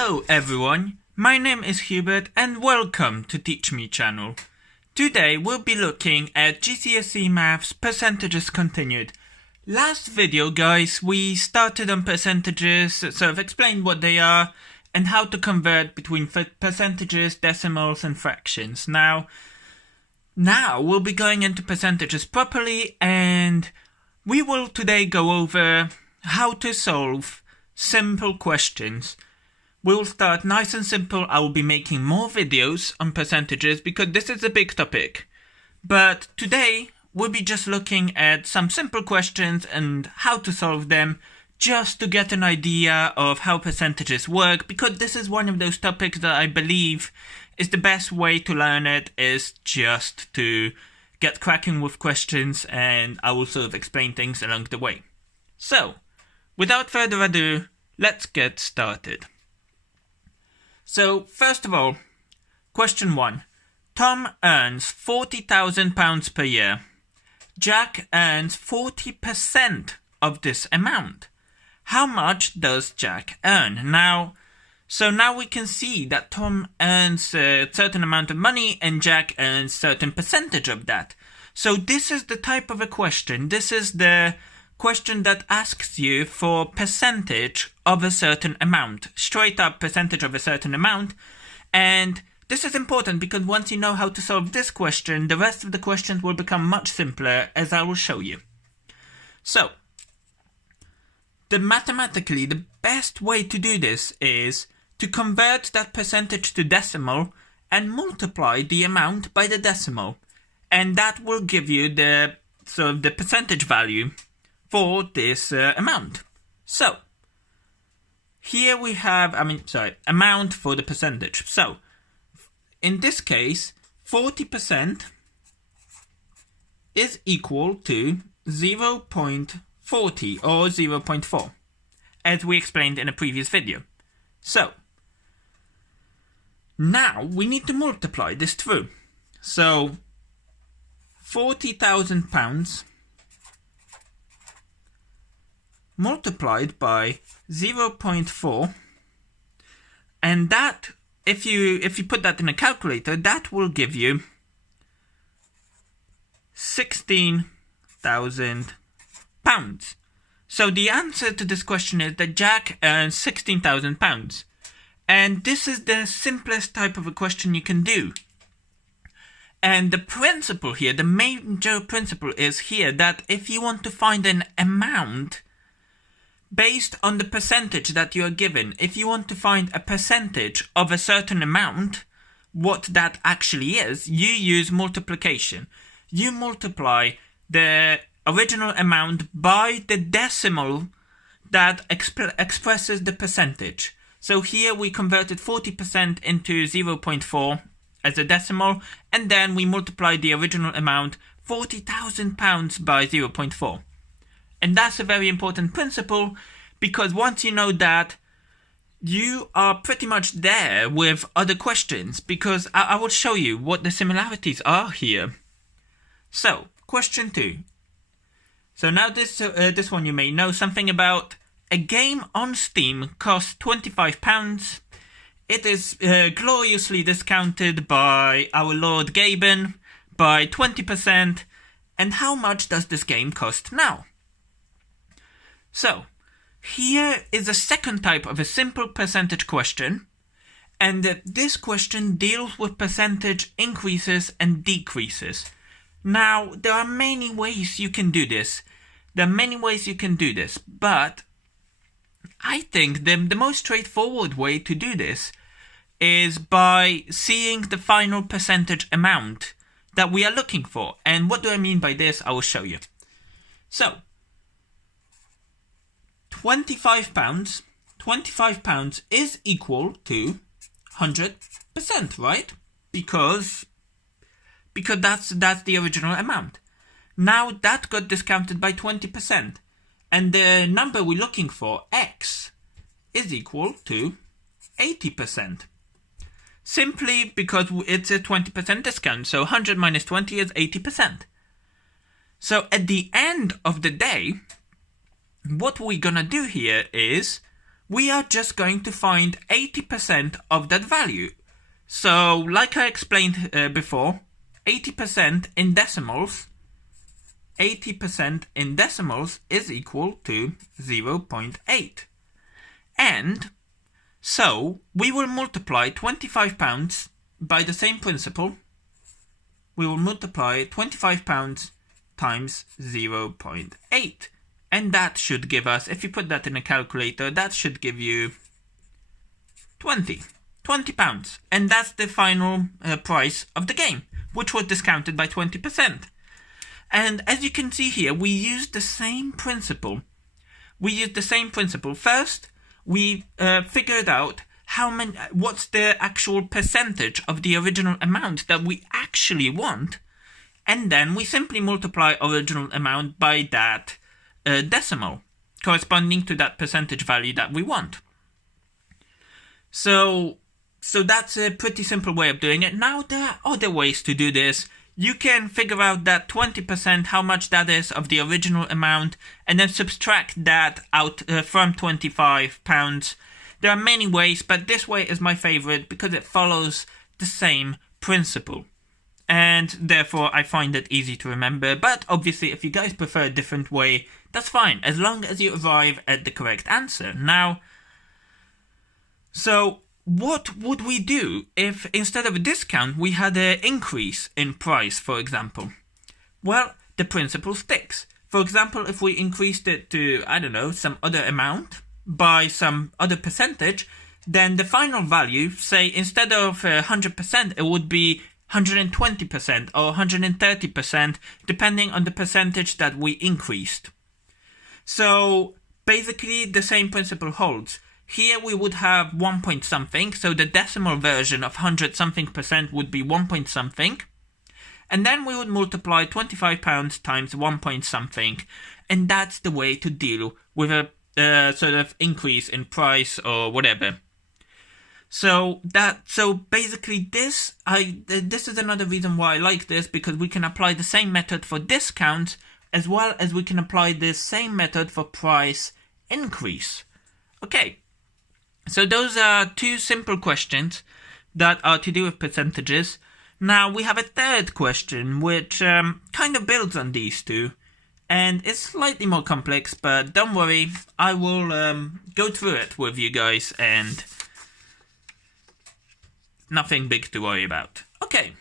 Hello everyone, my name is Hubert and welcome to Teach Me channel. Today we'll be looking at GCSE Maths Percentages Continued. Last video guys, we started on percentages, sort of explained what they are and how to convert between percentages, decimals and fractions. Now we'll be going into percentages properly and we will today go over how to solve simple questions. We'll start nice and simple. I will be making more videos on percentages because this is a big topic. But today, we'll be just looking at some simple questions and how to solve them just to get an idea of how percentages work, because this is one of those topics that I believe is the best way to learn it is just to get cracking with questions, and I will sort of explain things along the way. So, without further ado, let's get started. So, first of all, question 1. Tom earns £40,000 per year. Jack earns 40% of this amount. How much does Jack earn? Now we can see that Tom earns a certain amount of money and Jack earns a certain percentage of that. So this is the type of a question. This is the question that asks you for percentage of a certain amount. Straight up percentage of a certain amount. And this is important because once you know how to solve this question, the rest of the questions will become much simpler, as I will show you. So, mathematically, the best way to do this is to convert that percentage to decimal and multiply the amount by the decimal. And that will give you the percentage value for this amount. So, here we have, amount for the percentage. So, in this case, 40% is equal to 0.40 or 0.4, as we explained in a previous video. So, now we need to multiply this through. So, £40,000 multiplied by 0.4, and that, if you put that in a calculator, that will give you £16,000. So the answer to this question is that Jack earns £16,000. And this is the simplest type of a question you can do. And the principle here, the major principle is here that if you want to find an amount based on the percentage that you are given, if you want to find a percentage of a certain amount, what that actually is, you use multiplication. You multiply the original amount by the decimal that expresses the percentage. So here we converted 40% into 0.4 as a decimal, and then we multiply the original amount, £40,000, by 0.4. And that's a very important principle, because once you know that, you are pretty much there with other questions, because I will show you what the similarities are here. So, question 2. So now this one you may know something about. A game on Steam costs £25. It is gloriously discounted by our Lord Gaben by 20%. And how much does this game cost now? So, here is a second type of a simple percentage question, and this question deals with percentage increases and decreases. Now, there are many ways you can do this. But I think the most straightforward way to do this is by seeing the final percentage amount that we are looking for. And what do I mean by this? I will show you. So, £25 is equal to 100%, right? Because that's the original amount. Now that got discounted by 20%, and the number we're looking for, x, is equal to 80%. Simply because it's a 20% discount, so 100 minus 20 is 80%. So at the end of the day, what we're gonna do here is we are just going to find 80% of that value. So, like I explained before, 80% in decimals is equal to 0.8. And so, we will multiply £25 by the same principle. We will multiply £25 times 0.8. And that should give us, if you put that in a calculator, that should give you £20. And that's the final price of the game, which was discounted by 20%. And as you can see here, we used the same principle. First, we figured out what's the actual percentage of the original amount that we actually want. And then we simply multiply original amount by that decimal, corresponding to that percentage value that we want. So that's a pretty simple way of doing it. Now there are other ways to do this. You can figure out that 20%, how much that is of the original amount, and then subtract that out from £25. There are many ways, but this way is my favorite because it follows the same principle. And therefore I find it easy to remember. But obviously if you guys prefer a different way, that's fine, as long as you arrive at the correct answer. Now, so what would we do if instead of a discount we had an increase in price, for example? Well, the principle sticks. For example, if we increased it to, I don't know, some other amount by some other percentage, then the final value, say instead of 100%, it would be 120% or 130%, depending on the percentage that we increased. So basically the same principle holds. Here we would have 1 point something, so the decimal version of 100 something percent would be 1 point something. And then we would multiply £25 times 1 point something. And that's the way to deal with a sort of increase in price or whatever. So basically this is another reason why I like this, because we can apply the same method for discounts as well as we can apply the same method for price increase. Okay. So those are two simple questions that are to do with percentages. Now we have a third question which kind of builds on these two, and it's slightly more complex, but don't worry, I will go through it with you guys, and nothing big to worry about. Okay,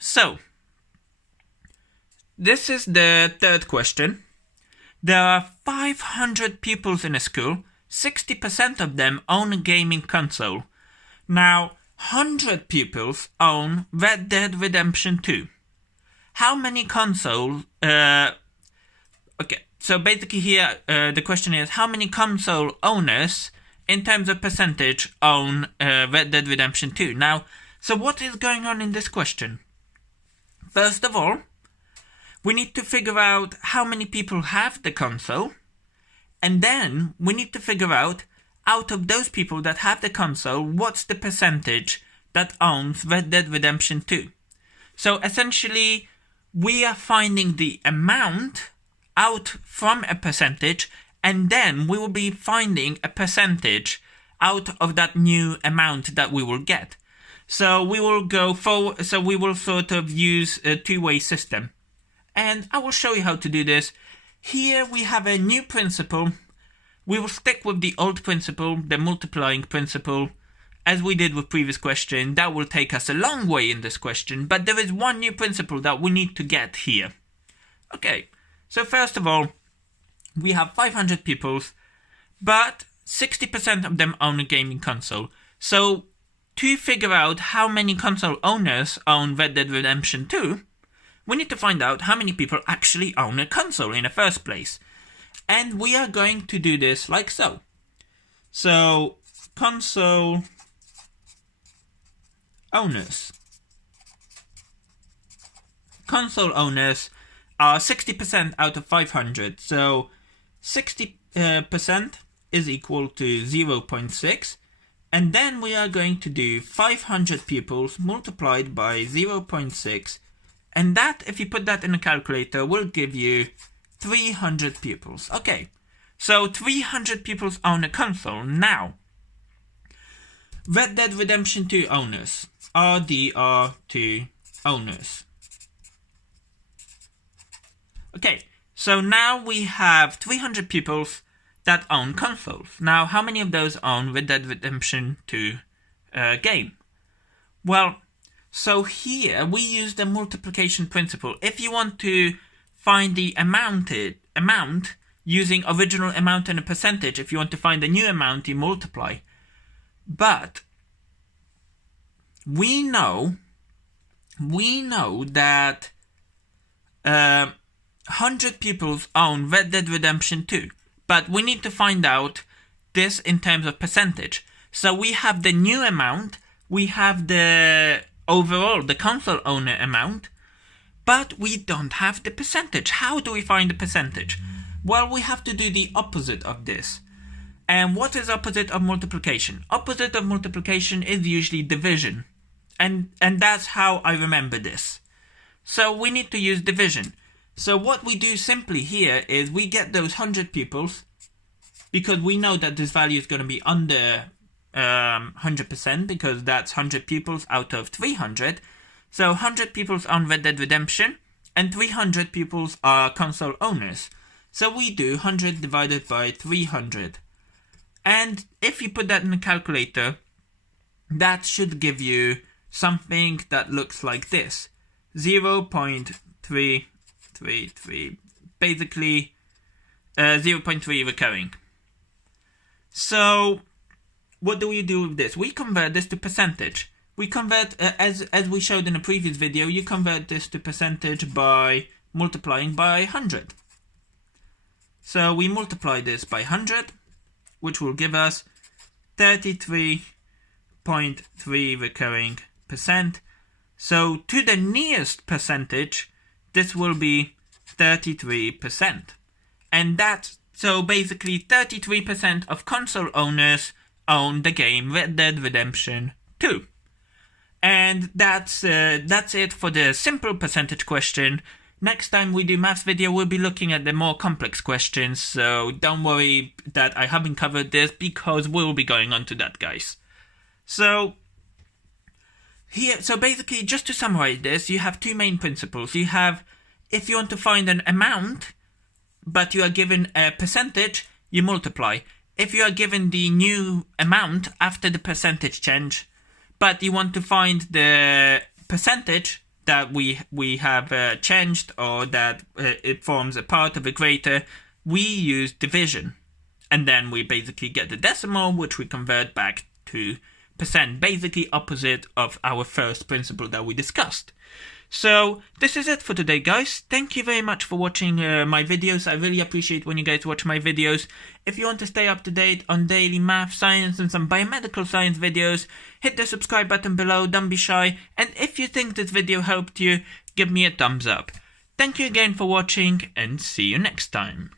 so this is the third question. There are 500 pupils in a school. 60% of them own a gaming console. Now, 100 pupils own Red Dead Redemption 2. How many console... okay, so basically here the question is, how many console owners, in terms of percentage, own Red Dead Redemption 2? Now, so what is going on in this question? First of all, we need to figure out how many people have the console. And then we need to figure out of those people that have the console, what's the percentage that owns Red Dead Redemption 2. So essentially, we are finding the amount out from a percentage, and then we will be finding a percentage out of that new amount that we will get. So we will go forward, so we will sort of use a two-way system. And I will show you how to do this. Here we have a new principle. We will stick with the old principle, the multiplying principle, as we did with previous question. That will take us a long way in this question, but there is one new principle that we need to get here. Okay, so first of all, we have 500 pupils, but 60% of them own a gaming console. So to figure out how many console owners own Red Dead Redemption 2, we need to find out how many people actually own a console in the first place. And we are going to do this like so. So, console owners. Console owners are 60% out of 500. So, 60% is equal to 0.6. And then we are going to do 500 pupils multiplied by 0.6. And that, if you put that in a calculator, will give you 300 pupils. Okay, So 300 people own a console. Now, Red Dead Redemption 2 owners. RDR2 owners. Okay, so now we have 300 people that own consoles. Now, how many of those own Red Dead Redemption 2 game? Well, so here we use the multiplication principle. If you want to find the amount using original amount and a percentage, if you want to find the new amount, you multiply. But we know that 100 people own Red Dead Redemption 2. But we need to find out this in terms of percentage. So we have the new amount, we have the overall, the console owner amount, but we don't have the percentage. How do we find the percentage? Well, we have to do the opposite of this. And what is opposite of multiplication? Opposite of multiplication is usually division. And that's how I remember this. So we need to use division. So what we do simply here is we get those 100 peoples, because we know that this value is going to be under 100%, because that's 100 peoples out of 300. So 100 peoples own Red Dead Redemption, and 300 peoples are console owners. So we do 100 divided by 300. And if you put that in a calculator, that should give you something that looks like this. 0.333, basically 0.3 recurring. So what do we do with this? We convert this to percentage. We convert, as we showed in a previous video, you convert this to percentage by multiplying by 100. So we multiply this by 100, which will give us 33.3 recurring percent. So to the nearest percentage, this will be 33%. And that's, so basically 33% of console owners own the game Red Dead Redemption 2. And that's it for the simple percentage question. Next time we do maths video, we'll be looking at the more complex questions, so don't worry that I haven't covered this, because we'll be going on to that, guys. So basically, just to summarize this, you have two main principles. You have, if you want to find an amount, but you are given a percentage, you multiply. If you are given the new amount after the percentage change, but you want to find the percentage that we have changed, or that it forms a part of a greater, we use division. And then we basically get the decimal, which we convert back to percent, basically opposite of our first principle that we discussed. So this is it for today, guys. Thank you very much for watching my videos. I really appreciate when you guys watch my videos. If you want to stay up to date on daily math, science and some biomedical science videos, hit the subscribe button below, don't be shy, and if you think this video helped you, give me a thumbs up. Thank you again for watching, and see you next time.